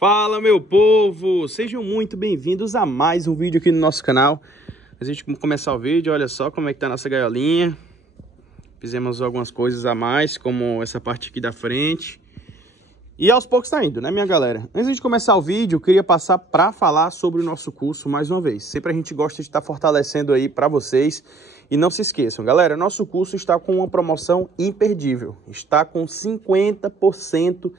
Fala, meu povo! Sejam muito bem-vindos a mais um vídeo aqui no nosso canal. A gente começar o vídeo, olha só como é que tá a nossa gaiolinha. Fizemos algumas coisas a mais, como essa parte aqui da frente. E aos poucos tá indo, né, minha galera? Antes de começar o vídeo, eu queria passar para falar sobre o nosso curso mais uma vez. Sempre a gente gosta de estar fortalecendo aí para vocês. E não se esqueçam, galera, nosso curso está com uma promoção imperdível. Está com 50%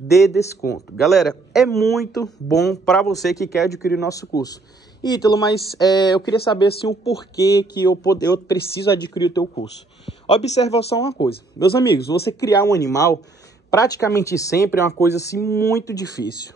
de desconto. Galera, é muito bom para você que quer adquirir nosso curso. Ítalo, mas eu queria saber assim, o porquê que eu preciso adquirir o teu curso. Observa só uma coisa. Meus amigos, você criar um animal praticamente sempre é uma coisa assim muito difícil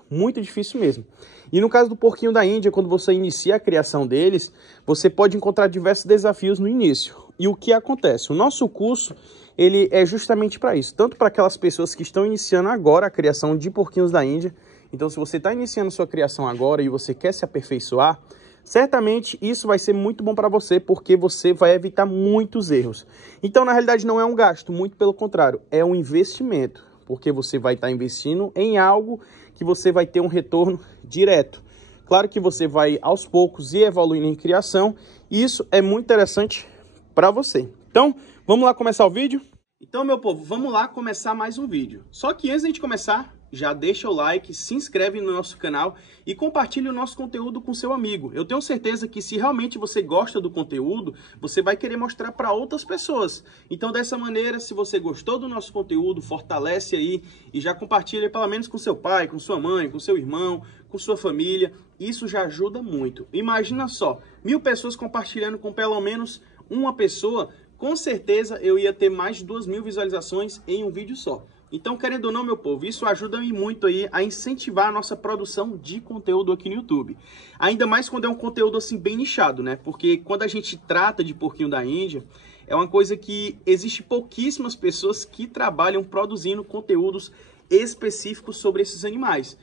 mesmo. E no caso do porquinho da Índia, quando você inicia a criação deles, você pode encontrar diversos desafios no início. E o que acontece? O nosso curso, ele é justamente para isso, tanto para aquelas pessoas que estão iniciando agora a criação de porquinhos da Índia. Então, se você está iniciando sua criação agora e você quer se aperfeiçoar, certamente isso vai ser muito bom para você, porque você vai evitar muitos erros. Então, na realidade, não é um gasto, muito pelo contrário, é um investimento, porque você vai estar investindo em algo que você vai ter um retorno direto. Claro que você vai aos poucos ir evoluindo em criação, e isso é muito interessante para você. Então, vamos lá começar o vídeo? Então, meu povo, vamos lá começar mais um vídeo. Só que antes de começar, já deixa o like, se inscreve no nosso canal e compartilhe o nosso conteúdo com seu amigo. Eu tenho certeza que se realmente você gosta do conteúdo, você vai querer mostrar para outras pessoas. Então, dessa maneira, se você gostou do nosso conteúdo, fortalece aí e já compartilha pelo menos com seu pai, com sua mãe, com seu irmão, com sua família. Isso já ajuda muito. Imagina só, 1000 pessoas compartilhando com pelo menos uma pessoa, com certeza eu ia ter mais de 2000 visualizações em um vídeo só. Então, querendo ou não, meu povo, isso ajuda-me muito aí a incentivar a nossa produção de conteúdo aqui no YouTube. Ainda mais quando é um conteúdo assim bem nichado, né? Porque quando a gente trata de porquinho da Índia, é uma coisa que existe pouquíssimas pessoas que trabalham produzindo conteúdos específicos sobre esses animais.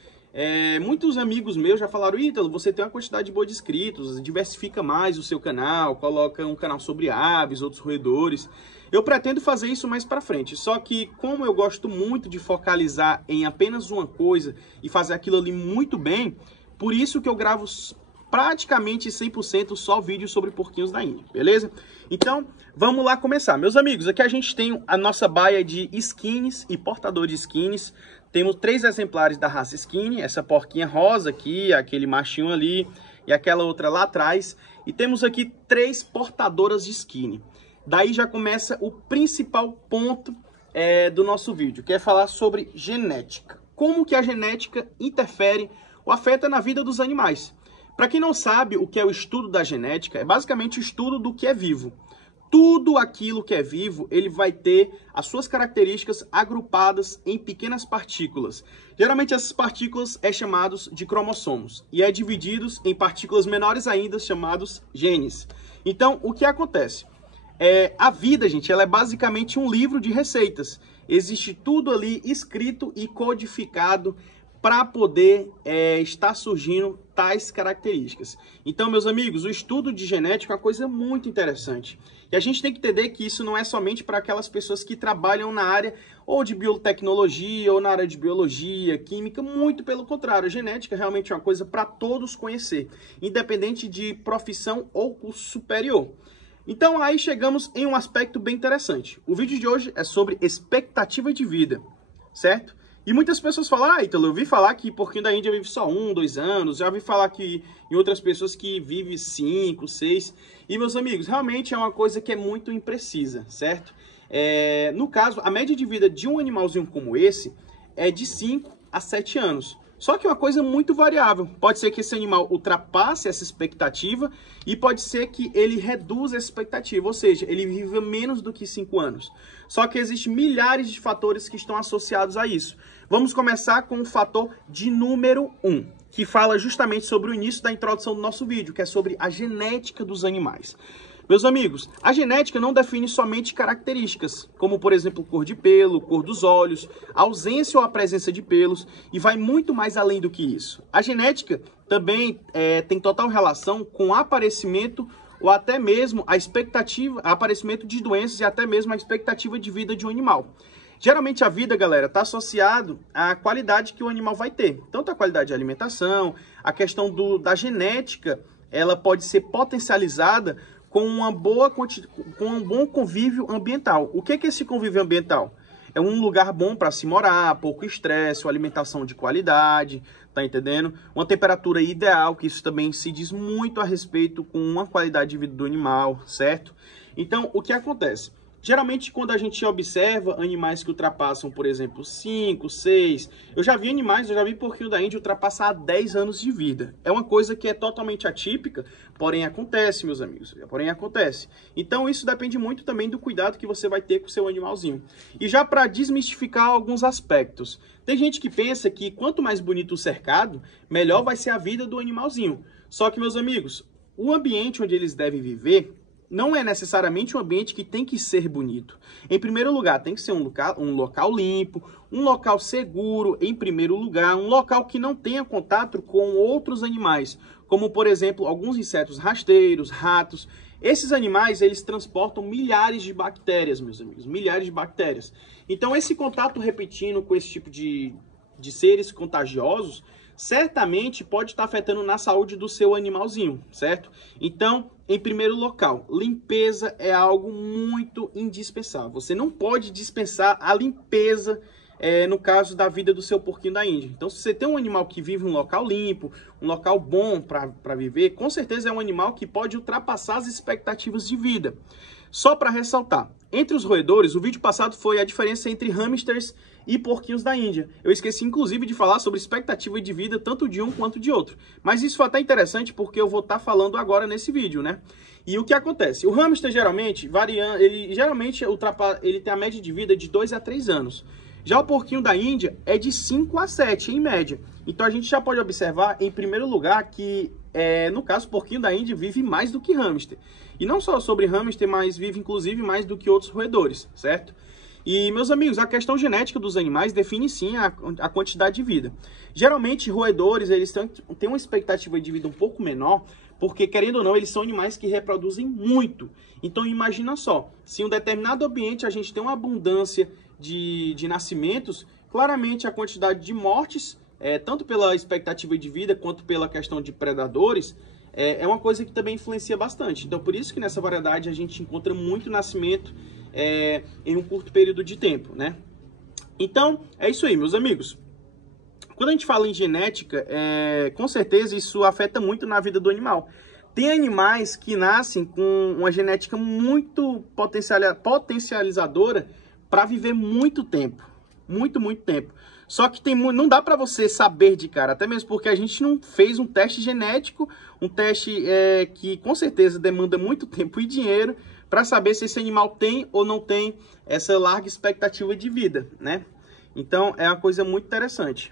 Muitos amigos meus já falaram: Ítalo, você tem uma quantidade boa de inscritos, diversifica mais o seu canal, coloca um canal sobre aves, outros roedores. Eu pretendo fazer isso mais para frente, só que como eu gosto muito de focalizar em apenas uma coisa e fazer aquilo ali muito bem, por isso que eu gravo praticamente 100% só vídeos sobre porquinhos da Índia, beleza? Então, vamos lá começar. Meus amigos, aqui a gente tem a nossa baia de skins e portador de skins. Temos 3 exemplares da raça skinny, essa porquinha rosa aqui, aquele machinho ali e aquela outra lá atrás. E temos aqui 3 portadoras de skinny. Daí já começa o principal ponto do nosso vídeo, que é falar sobre genética. Como que a genética interfere ou afeta na vida dos animais. Para quem não sabe o que é o estudo da genética, é basicamente o estudo do que é vivo. Tudo aquilo que é vivo, ele vai ter as suas características agrupadas em pequenas partículas. Geralmente essas partículas é chamados de cromossomos e é divididos em partículas menores ainda, chamados genes. Então, o que acontece? A vida, gente, ela é basicamente um livro de receitas. Existe tudo ali escrito e codificado para poder estar surgindo tais características. Então, meus amigos, o estudo de genética é uma coisa muito interessante. E a gente tem que entender que isso não é somente para aquelas pessoas que trabalham na área ou de biotecnologia ou na área de biologia, química, muito pelo contrário. A genética realmente é uma coisa para todos conhecer, independente de profissão ou curso superior. Então, aí chegamos em um aspecto bem interessante. O vídeo de hoje é sobre expectativa de vida, certo? E muitas pessoas falam: Ítalo, eu ouvi falar que porquinho da Índia vive só 1, 2 anos, já ouvi falar que em outras pessoas que vive 5, 6. E, meus amigos, realmente é uma coisa que é muito imprecisa, certo? No caso, a média de vida de um animalzinho como esse é de 5 a 7 anos. Só que é uma coisa muito variável. Pode ser que esse animal ultrapasse essa expectativa e pode ser que ele reduza essa expectativa, ou seja, ele viva menos do que 5 anos. Só que existem milhares de fatores que estão associados a isso. Vamos começar com o fator de número 1, que fala justamente sobre o início da introdução do nosso vídeo, que é sobre a genética dos animais. Meus amigos, a genética não define somente características, como por exemplo cor de pelo, cor dos olhos, ausência ou a presença de pelos, e vai muito mais além do que isso. A genética também tem total relação com o aparecimento ou até mesmo a expectativa, aparecimento de doenças e até mesmo a expectativa de vida de um animal. Geralmente a vida, galera, está associado à qualidade que o animal vai ter. Tanto a qualidade de alimentação, a questão da genética, ela pode ser potencializada com com um bom convívio ambiental. O que é esse convívio ambiental? É um lugar bom para se morar, pouco estresse, uma alimentação de qualidade, tá entendendo? Uma temperatura ideal, que isso também se diz muito a respeito com uma qualidade de vida do animal, certo? Então, o que acontece? Geralmente, quando a gente observa animais que ultrapassam, por exemplo, 5, 6... Eu já vi porquinho da Índia ultrapassar 10 anos de vida. É uma coisa que é totalmente atípica, porém acontece, meus amigos. Porém acontece. Então, isso depende muito também do cuidado que você vai ter com o seu animalzinho. E já para desmistificar alguns aspectos. Tem gente que pensa que quanto mais bonito o cercado, melhor vai ser a vida do animalzinho. Só que, meus amigos, o ambiente onde eles devem viver não é necessariamente um ambiente que tem que ser bonito. Em primeiro lugar, tem que ser um local limpo, um local seguro, em primeiro lugar, um local que não tenha contato com outros animais, como, por exemplo, alguns insetos rasteiros, ratos. Esses animais, eles transportam milhares de bactérias, meus amigos, milhares de bactérias. Então, esse contato repetindo com esse tipo de seres contagiosos, certamente pode estar afetando na saúde do seu animalzinho, certo? Então, em primeiro local, limpeza é algo muito indispensável. Você não pode dispensar a limpeza no caso da vida do seu porquinho da Índia. Então, se você tem um animal que vive em um local limpo, um local bom para viver, com certeza é um animal que pode ultrapassar as expectativas de vida. Só para ressaltar, entre os roedores, o vídeo passado foi a diferença entre hamsters e porquinhos da Índia. Eu esqueci, inclusive, de falar sobre expectativa de vida, tanto de um quanto de outro. Mas isso foi até interessante, porque eu vou estar falando agora nesse vídeo, né? E o que acontece? O hamster, geralmente, ele tem a média de vida de 2 a 3 anos. Já o porquinho da Índia é de 5 a 7, em média. Então, a gente já pode observar, em primeiro lugar, que, no caso, o porquinho da Índia vive mais do que hamster. E não só sobre hamster, mas vive, inclusive, mais do que outros roedores, certo? E, meus amigos, a questão genética dos animais define, sim, a quantidade de vida. Geralmente, roedores, eles têm uma expectativa de vida um pouco menor, porque, querendo ou não, eles são animais que reproduzem muito. Então, imagina só, se em um determinado ambiente a gente tem uma abundância de nascimentos, claramente a quantidade de mortes, tanto pela expectativa de vida quanto pela questão de predadores, é uma coisa que também influencia bastante. Então, por isso que nessa variedade a gente encontra muito nascimento em um curto período de tempo, né? Então, é isso aí, meus amigos. Quando a gente fala em genética, com certeza isso afeta muito na vida do animal. Tem animais que nascem com uma genética muito potencializadora para viver muito tempo. Muito tempo. Só que não dá para você saber de cara, até mesmo porque a gente não fez um teste genético, um teste que com certeza demanda muito tempo e dinheiro para saber se esse animal tem ou não tem essa larga expectativa de vida, né? Então, é uma coisa muito interessante.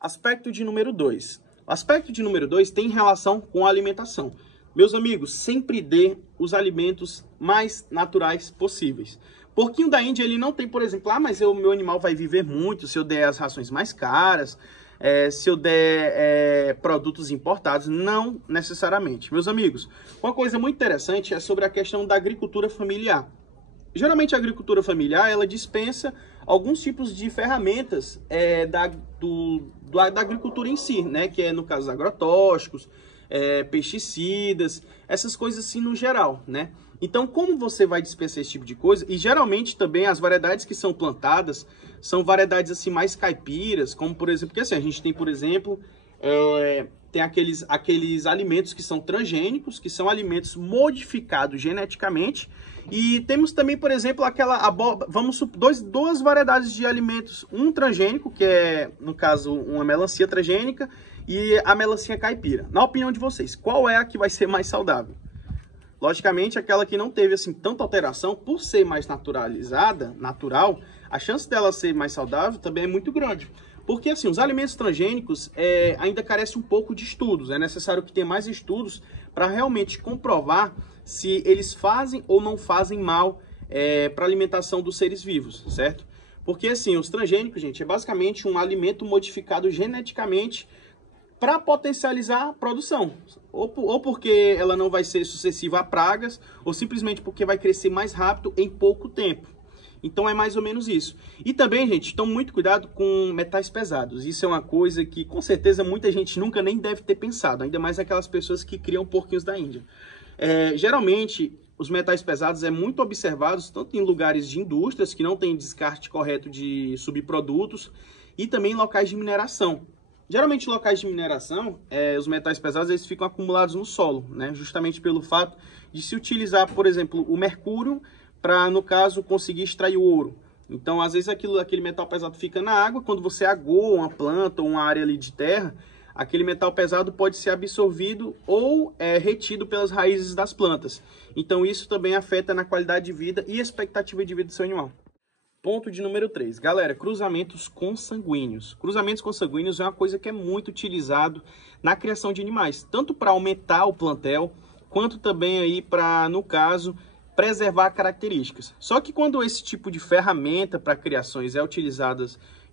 Aspecto de número 2. O aspecto de número 2 tem relação com a alimentação. Meus amigos, sempre dê os alimentos mais naturais possíveis. Porquinho da Índia, ele não tem, por exemplo, mas o meu animal vai viver muito se eu der as rações mais caras, se eu der produtos importados. Não necessariamente. Meus amigos, uma coisa muito interessante é sobre a questão da agricultura familiar. Geralmente a agricultura familiar, ela dispensa alguns tipos de ferramentas da agricultura em si, né? Que é, no caso, agrotóxicos, pesticidas, essas coisas assim no geral, né? Então, como você vai dispensar esse tipo de coisa? E geralmente também as variedades que são plantadas são variedades assim mais caipiras, como por exemplo, porque assim, a gente tem, por exemplo, tem aqueles alimentos que são transgênicos, que são alimentos modificados geneticamente. E temos também, por exemplo, duas variedades de alimentos, um transgênico, que é, no caso, uma melancia transgênica, e a melancia caipira. Na opinião de vocês, qual é a que vai ser mais saudável? Logicamente, aquela que não teve assim tanta alteração, por ser mais natural, a chance dela ser mais saudável também é muito grande. Porque assim, os alimentos transgênicos ainda carecem um pouco de estudos. É necessário que tenha mais estudos para realmente comprovar se eles fazem ou não fazem mal para a alimentação dos seres vivos, certo? Porque assim, os transgênicos, gente, é basicamente um alimento modificado geneticamente para potencializar a produção. Ou porque ela não vai ser sucessiva a pragas, ou simplesmente porque vai crescer mais rápido em pouco tempo. Então é mais ou menos isso. E também, gente, tome muito cuidado com metais pesados. Isso é uma coisa que com certeza muita gente nunca nem deve ter pensado, ainda mais aquelas pessoas que criam porquinhos da Índia. Geralmente, os metais pesados é muito observados tanto em lugares de indústrias que não tem descarte correto de subprodutos e também em locais de mineração. Geralmente, locais de mineração, os metais pesados eles ficam acumulados no solo, né? Justamente pelo fato de se utilizar, por exemplo, o mercúrio para, no caso, conseguir extrair o ouro. Então, às vezes, aquele metal pesado fica na água, quando você agoa uma planta ou uma área ali de terra, aquele metal pesado pode ser absorvido ou retido pelas raízes das plantas. Então, isso também afeta na qualidade de vida e expectativa de vida do seu animal. Ponto de número 3. Galera, cruzamentos consanguíneos. Cruzamentos consanguíneos é uma coisa que é muito utilizado na criação de animais, tanto para aumentar o plantel, quanto também aí para, no caso, preservar características. Só que quando esse tipo de ferramenta para criações é utilizada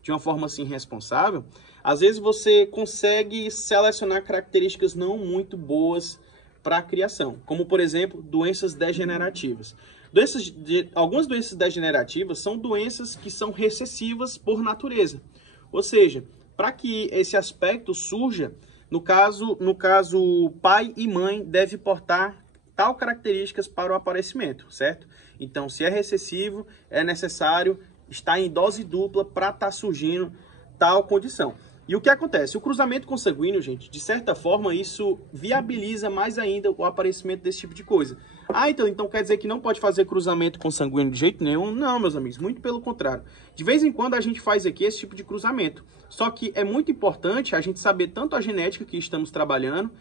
de uma forma assim responsável, às vezes você consegue selecionar características não muito boas para a criação, como por exemplo, doenças degenerativas. Algumas doenças degenerativas são doenças que são recessivas por natureza. Ou seja, para que esse aspecto surja, no caso, pai e mãe devem portar tal características para o aparecimento, certo? Então, se é recessivo, é necessário estar em dose dupla para estar surgindo tal condição. E o que acontece? O cruzamento consanguíneo, gente, de certa forma, isso viabiliza mais ainda o aparecimento desse tipo de coisa. Então quer dizer que não pode fazer cruzamento consanguíneo de jeito nenhum? Não, meus amigos, muito pelo contrário. De vez em quando a gente faz aqui esse tipo de cruzamento. Só que é muito importante a gente saber tanto a genética que estamos trabalhando,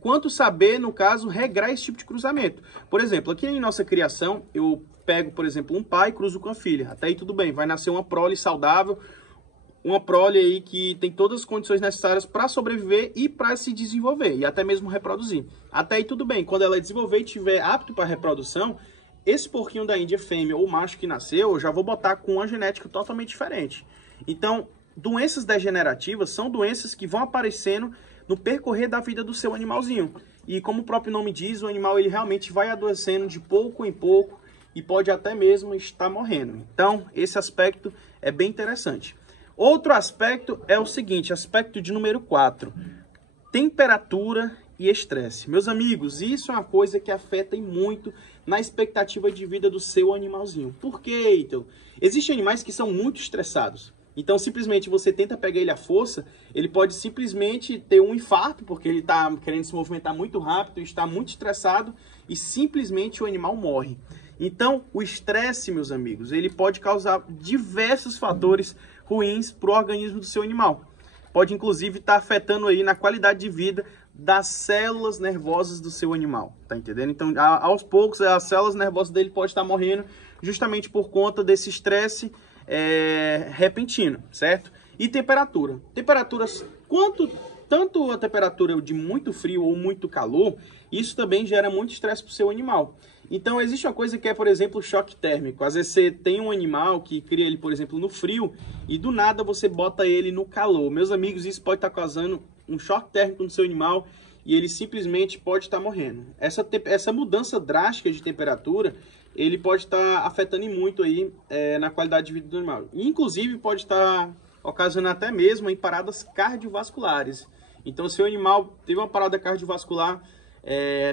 quanto saber, no caso, regrar esse tipo de cruzamento. Por exemplo, aqui em nossa criação, eu pego, por exemplo, um pai e cruzo com a filha. Até aí tudo bem, vai nascer uma prole saudável, uma prole aí que tem todas as condições necessárias para sobreviver e para se desenvolver, e até mesmo reproduzir. Até aí tudo bem, quando ela desenvolver e estiver apto para reprodução, esse porquinho da Índia fêmea ou macho que nasceu, eu já vou botar com uma genética totalmente diferente. Então, doenças degenerativas são doenças que vão aparecendo no percorrer da vida do seu animalzinho. E como o próprio nome diz, o animal ele realmente vai adoecendo de pouco em pouco e pode até mesmo estar morrendo. Então, esse aspecto é bem interessante. Outro aspecto é o seguinte, aspecto de número 4, temperatura e estresse. Meus amigos, isso é uma coisa que afeta muito na expectativa de vida do seu animalzinho. Por quê, então? Existem animais que são muito estressados. Então, simplesmente você tenta pegar ele à força, ele pode simplesmente ter um infarto, porque ele está querendo se movimentar muito rápido, está muito estressado e simplesmente o animal morre. Então, o estresse, meus amigos, ele pode causar diversos fatores ruins para o organismo do seu animal. Pode, inclusive, estar afetando aí na qualidade de vida das células nervosas do seu animal, tá entendendo? Então, aos poucos, as células nervosas dele podem estar morrendo justamente por conta desse estresse repentino, certo? E temperatura. Temperaturas, tanto a temperatura de muito frio ou muito calor, isso também gera muito estresse para o seu animal. Então, existe uma coisa que é, por exemplo, o choque térmico. Às vezes você tem um animal que cria ele, por exemplo, no frio e do nada você bota ele no calor. Meus amigos, isso pode estar causando um choque térmico no seu animal e ele simplesmente pode estar morrendo. Essa mudança drástica de temperatura, ele pode estar afetando muito aí na qualidade de vida do animal. E, inclusive, pode estar ocasionando até mesmo em paradas cardiovasculares. Então, se o animal teve uma parada cardiovascular,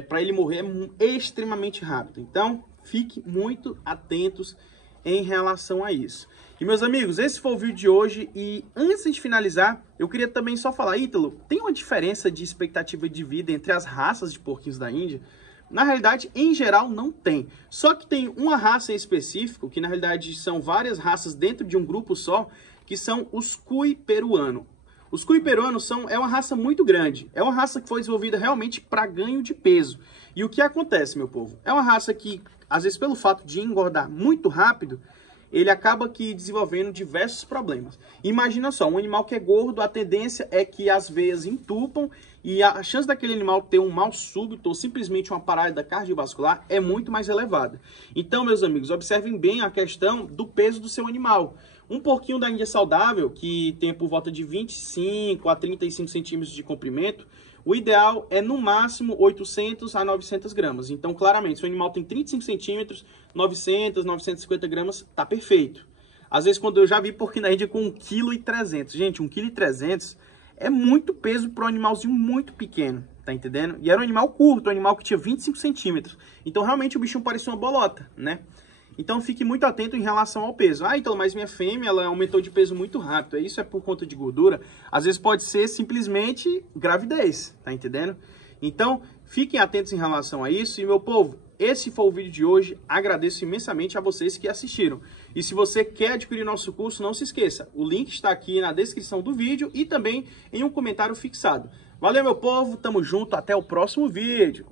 para ele morrer é extremamente rápido. Então, fique muito atentos em relação a isso. E, meus amigos, esse foi o vídeo de hoje. E antes de finalizar, eu queria também só falar, Ítalo, tem uma diferença de expectativa de vida entre as raças de porquinhos da Índia? Na realidade, em geral, não tem. Só que tem uma raça em específico, que na realidade são várias raças dentro de um grupo só, que são os Cuy peruano. Os Cuy peruanos é uma raça muito grande. É uma raça que foi desenvolvida realmente para ganho de peso. E o que acontece, meu povo? É uma raça que, às vezes, pelo fato de engordar muito rápido, ele acaba que desenvolvendo diversos problemas. Imagina só, um animal que é gordo, a tendência é que as veias entupam e a chance daquele animal ter um mal súbito ou simplesmente uma parada cardiovascular é muito mais elevada. Então, meus amigos, observem bem a questão do peso do seu animal. Um porquinho da Índia saudável, que tem por volta de 25 a 35 centímetros de comprimento, O ideal é no máximo 800 a 900 gramas. Então, claramente, se o animal tem 35 centímetros, 900, 950 gramas, tá perfeito. Às vezes, quando eu já vi porquinho da Índia com 1,3 kg. Gente, 1,3 kg é muito peso para um animalzinho muito pequeno, tá entendendo? E era um animal curto, um animal que tinha 25 centímetros. Então, realmente, o bichinho parecia uma bolota, né? Então, fique muito atento em relação ao peso. Ah, então, mas minha fêmea, ela aumentou de peso muito rápido. Isso é por conta de gordura? Às vezes pode ser simplesmente gravidez, tá entendendo? Então, fiquem atentos em relação a isso. E, meu povo, esse foi o vídeo de hoje. Agradeço imensamente a vocês que assistiram. E se você quer adquirir nosso curso, não se esqueça. O link está aqui na descrição do vídeo e também em um comentário fixado. Valeu, meu povo. Tamo junto. Até o próximo vídeo.